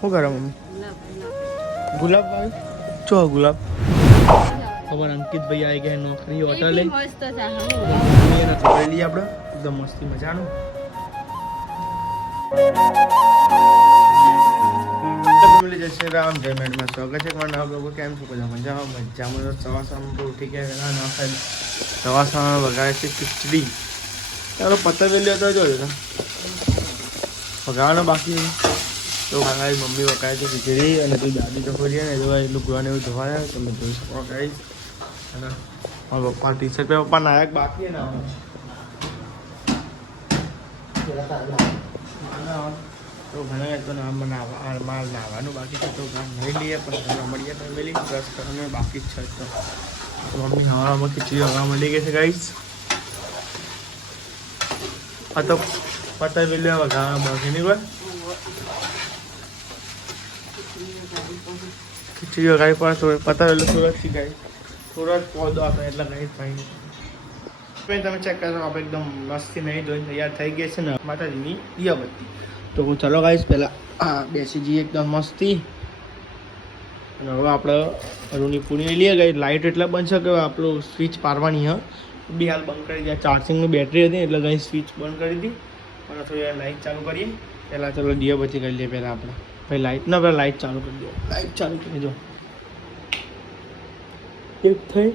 શું કરે મમ્મી? ગુલાબ ભાઈ ચો ગુલાબ ખબર અંકિત ભાઈ આવી ગયા નોકરી હોટલે મસ્ત કરી લઈએ આપણે એકદમ મસ્તી મજાનું જય શ્રી રામ જય મેડમાં સ્વાગત છે મારા નવા લોકો કેમ છો બધા મજામાં સવાસામાં ઉઠી ગયા વહેલા ના ખાઈ સવાસામાં વગાડે છે ખીચડી ચાલો પત્તા વેલ્યો તો જોયો વગાડવાનો બાકી તો મારી મમ્મી વગાડે છે ખીચડી અને તું દાદી તો ખોલીએ ને જો એટલું ગુવાને એવું ધોવાય તમે જોઈ શકો ગાઈ અને મારા પપ્પા ટી શર્ટ પે પપ્પા નાયક બાકી ને તો ઘણા તો માલ નાહવાનું બાકી છે તો નહીં લઈએ પણ મળીએ ફેમિલી બ્રશ કરવાનું બાકી જ છે તો મમ્મી હવામાં ખીચડી હવા મળી ગઈ છે ગાઈસ આ તો પતા વેલ્યા વઘારવા બાકી નહીં કોઈ ખીચડી વઘારી પણ થોડું પતા વેલું સુરતથી ગાઈ સુરત પહોંચો આપણે એટલે ગાઈ ભાઈ તમે ચેક કરો આપણે એકદમ મસ્તી નહીં ધોઈને તૈયાર થઈ ગઈ છે ને માતાજીની દીવાબત્તી તો ચલો ગાઈશ પહેલાં બેસી જઈએ એકદમ મસ્તી અને હવે આપણે રૂની પૂરી લઈએ ગઈ લાઇટ એટલે બનશે કે આપણું સ્વિચ પારવાની હા બી હાલ બંધ કરી દીધા ચાર્જિંગની બેટરી હતી એટલે ગઈ સ્વિચ બંધ કરી દીધી અને થોડી લાઇટ ચાલુ કરીએ પહેલાં ચલો દીવાબત્તી કરી લઈએ પહેલાં આપણે ભાઈ લાઇટ ના પહેલાં લાઇટ ચાલુ કરી દો લાઇટ ચાલુ કરી દો એક થઈ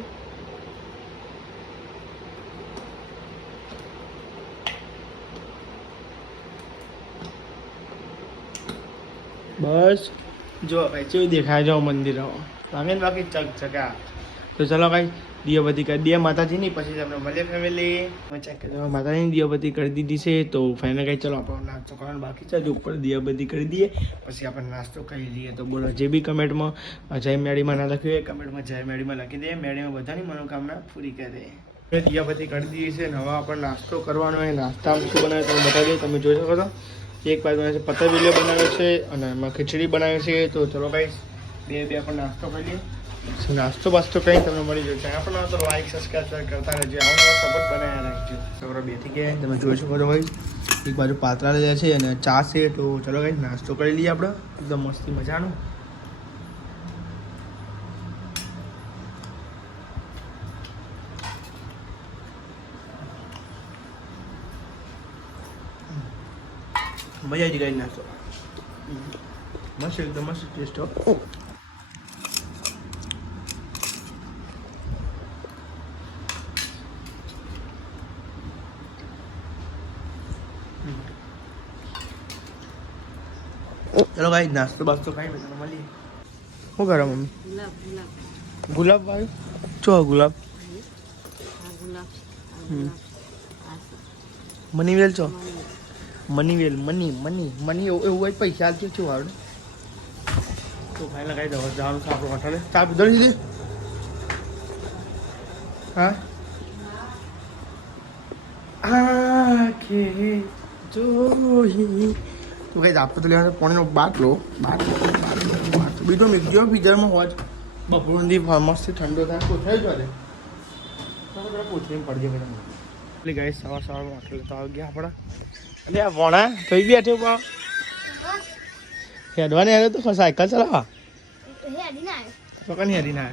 બસ જો ભાઈ કેવું દેખાય જાઓ મંદિર લાગે ને બાકી ચક ચકા તો ચલો ભાઈ દીવાબત્તી કરી દઈએ માતાજીની પછી તમને મળીએ ફેમિલી ચેક કરી માતાજીની દીવાબત્તી કરી દીધી છે તો ફાઇનલ કઈ ચલો આપણે નાસ્તો કરવાનો બાકી છે ઉપર દીવાબત્તી કરી દઈએ પછી આપણે નાસ્તો કરી લઈએ તો બોલો જે બી કમેન્ટમાં જય મેડીમાં ના લખ્યું એ કમેન્ટમાં જય મેડીમાં લખી દે મેડીમાં બધાની મનોકામના પૂરી કરી દે દીવાબત્તી કરી દીધી છે ને હવે આપણે નાસ્તો કરવાનો હોય નાસ્તામાં શું બનાવે તમે બતાવી દઈએ તમે જોઈ શકો છો એક બાજુ બનાવે છે પત્તા વેલ્યો બનાવ્યો છે અને એમાં ખીચડી બનાવે છે તો ચલો ભાઈ બે આપણે નાસ્તો કરી લઈએ નાસ્તો બાસ્તો કંઈ તમને મળી જશે આપણે તો લાઈક સબસ્ક્રાઈબ કરતા રહેજો આવો સપોર્ટ બનાવ્યા રાખજો છોકરો બેઠી ગયા તમે જોઈ શકો છો ભાઈ એક બાજુ પાતળા લઈ જાય છે અને ચા છે તો ચલો ભાઈ નાસ્તો કરી લઈએ આપણે એકદમ મસ્તી મજાનું મજા આવી ગઈ નાસ્તો મસ્ત એકદમ મસ્ત ટેસ્ટ ચલો ભાઈ નાસ્તો બાસ્તો ખાઈ બધા મળીએ શું કરો મમ્મી ગુલાબ ભાઈ ચો ગુલાબ મની વેલ છો મની વેલ મની એવું હોય પૈસા આપજો શું આવડે તો ભાઈ લગાવી દો જવાનું છે આપણું હોટલે ચા પીધો દીધી હા આખે જોઈ તું કઈ આપતો તો લેવા પાણીનો બાટલો બીજો મીકજો ફીજરમાં હોજ બપોરથી મસ્તથી ઠંડો થાય પૂછાય ચાલે પૂછીને પડજે બધા એટલે ગાઈ સવારમાં હોટલે તો આવી ગયા આપણા અરે આ વણા કઈ બી બેઠે પા હેડવા ને તો સાયકલ ચલાવવા ચોકન હેડી ના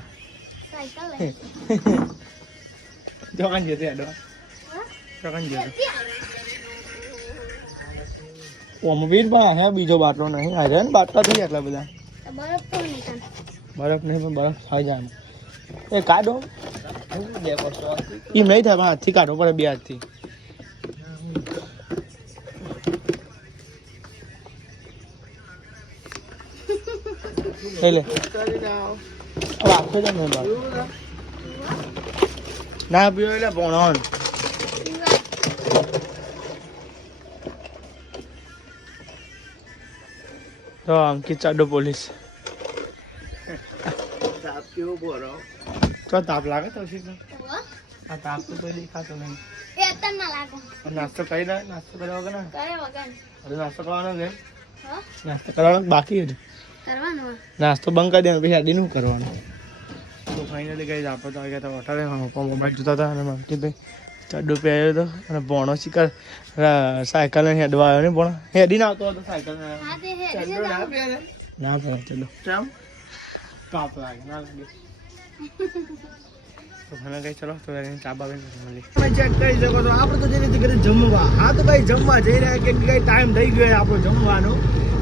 ચોકન જશે હેડવા ચોકન જશે ઓમવીર બા હે બીજો બાટલો નહીં આ ને બાટલા થઈ એટલા બધા બરફ નહીં પણ બરફ થઈ જાય એ કાઢો એમ નહીં થાય હાથથી કાઢવો પડે બે હાથથી લે આપશે જ ને ના પીવો એટલે ભણવાનું તો અંકિત ચાડો પોલીસ તાપ કેવો બોરો તો તાપ લાગે તો આ તાપ તો કોઈ દેખાતો નહીં નાસ્તો કરી દે નાસ્તો કર્યા વગર અરે નાસ્તો કરવાનો છે નાસ્તો કરવાનો બાકી હજુ નાસ્તો બંધ કરી દેવાનો પછી આડીનું કરવાનું તો ફાઇનલી ગઈ આપણે તો આવી ગયા હતા હોટલે પપ્પા મોબાઈલ જોતા હતા અને અંકિતભાઈ ચાડો પહેર્યો હતો અને ભણો શીખર સાયકલ હેડવા આવ્યો ને ભણો હેડીને આવતો હતો સાયકલ ના પડે ચલો કેમ તાપ લાગે ના લાગે તો મને કઈ ચલો તો ચા બાબે મળી તમે ચેક કરી શકો છો આપણે તો જઈને ઘરે જમવા હા તો કઈ જમવા જઈ રહ્યા કે કઈ ટાઈમ થઈ ગયો આપણો જમવાનો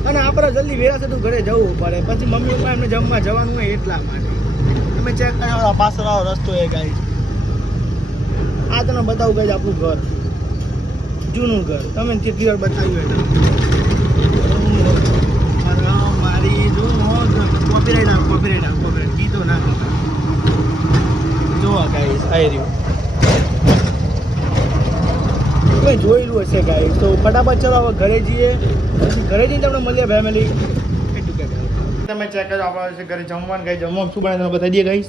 અને આપણે જલ્દી વેરા છે તો ઘરે જવું પડે પછી મમ્મી પપ્પા એમને જમવા જવાનું હોય એટલા માટે તમે ચેક કરો પાછળ આવો રસ્તો એ ગાઈ આ તમને બતાવું ગાઈ આપણું ઘર જૂનું ઘર તમે કેટલી વાર બતાવ્યું મારી જો કોપીરાઈટ કીધો ના જોવા ગાઈસ આવી રહ્યું કોઈ જોયેલું હશે ગાઈસ તો ફટાફટ ચલો હવે ઘરે જઈએ પછી ઘરે જઈને તમને મળીએ ફેમિલી એટલું કે તમે ચેક કરો આપણે ઘરે જમવાનું ગાઈ જમવાનું શું બનાવે તમે બતાવી દઈએ ગાઈસ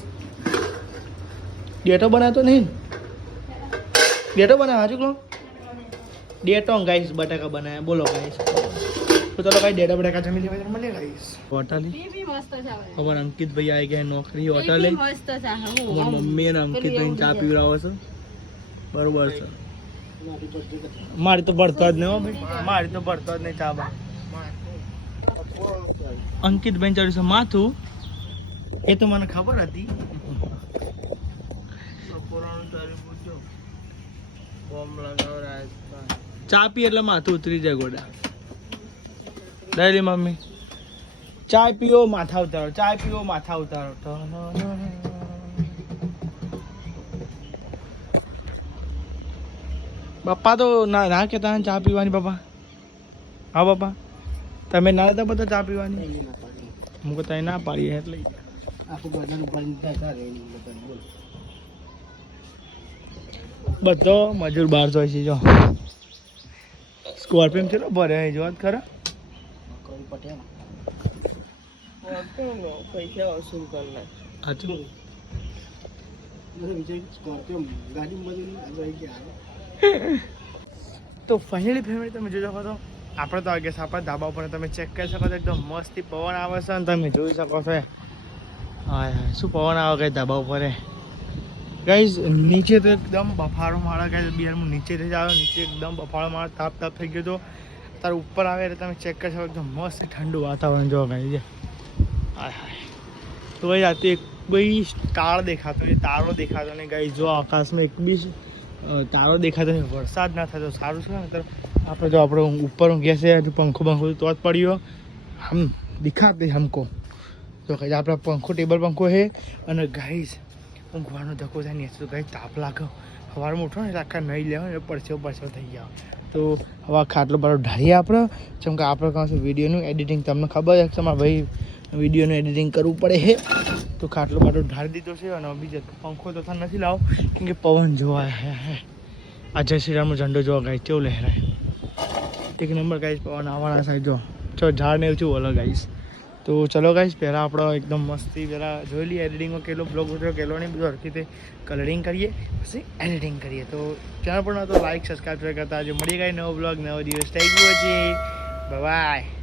ડેટો બનાવતો નહીં ડેટો બનાવે હાજુ લો ડેટો ગાઈસ બટાકા બનાવ્યા બોલો ગાઈસ તો ચલો ભાઈ ડેટા બટાકા જમી લેવા મળીએ ગાઈસ હોટલ ખબર અંકિત ભાઈ આવી ગયા નોકરી હોટલે મમ્મી અને અંકિત ભાઈ ચા પીવડાવો છો બરોબર છે મારી તો ભરતો જ નહીં હો ભાઈ મારી તો ભરતો જ નહીં ચા બા અંકિત ભાઈ ચડ્યું છે માથું એ તો મને ખબર હતી ચા પી એટલે માથું ઉતરી જાય ગોડા ડેલી મમ્મી ચાય પીઓ માથા ઉતારો ચાય પીઓ માથા ઉતારો પપ્પા તો ના કહેતા ચા પીવાની પપ્પા હા પપ્પા તમે ના લેતા બધા ચા પીવાની હું કહતા ના પાડીએ એટલે બધો મજૂર બહાર જોઈ છે જો સ્કોર્પિયન છે ભરે જો ખરા પૈસા વસૂલ કરના તો ફાઇનલી ફેમિલી તમે જોઈ શકો છો આપણે તો આગે આપણા ધાબા ઉપર તમે ચેક કરી શકો છો એકદમ મસ્તી પવન આવે છે અને તમે જોઈ શકો છો હા શું પવન આવે કઈ ધાબા ઉપર ગાઈઝ નીચે તો એકદમ બફારો માળા ગાઈઝ બિહારમાં નીચેથી જ આવ્યો નીચે એકદમ બફારો માળા તાપ થઈ ગયો હતો તાર ઉપર આવે એટલે તમે ચેક કરી શકો એકદમ મસ્ત ઠંડુ વાતાવરણ જોવા ગાઈઝ હાય હાય તો ભાઈ આ તો એક બી સ્ટાર દેખાતો એ તારો દેખાતો નહીં ગાઈઝ જો આકાશમાં એક બી તારો દેખાતો નહીં વરસાદ ના થતો સારું છે ને તો આપણે જો આપણે ઉપર ઊંઘ્યા છે પંખો તો જ પડ્યો હમ દિખાતે હમકો તો ગાઈઝ આપણા પંખો ટેબલ પંખો છે અને ગાઈઝ ઊંઘવાનો ધક્કો થાય નહીં તો ગાઈઝ તાપ લાગે સવારમાં ઉઠો ને આખા નહીં લેવા ને પરસેવો થઈ ગયા તો હવે ખાટલો બારો ઢાળીએ આપણે જેમ કે આપણે કહું છું વિડીયોનું એડિટિંગ તમને ખબર છે કે મારા ભાઈ વિડીયોનું એડિટિંગ કરવું પડે છે તો ખાટલો બારો ઢાળી દીધો છે અને બીજો પંખો તો નથી લાવો કેમ કે પવન જોવા આ જય શ્રી રામનો ઝંડો જોવા ગાઈશ કેવું લહેરાય એક નંબર ગાઈશ પવન આવવાના સાહેબ જો ઝાડ ને એવું અલગ ગાઈશ તો ચલો ગાઈશ પહેલાં આપણો એકદમ મસ્તી પહેલાં જોઈ લઈએ એડિટિંગમાં કેટલો બ્લોગ ઉતર્યો કેટલો નહીં બધું હરખી રીતે કલરિંગ કરીએ પછી એડિટિંગ કરીએ તો ચેનલ પર તો લાઈક સબસ્ક્રાઈબ કરતા આજે મળી ગઈ નવો બ્લોગ નવો દિવસ થઈ ગયો છે બાય.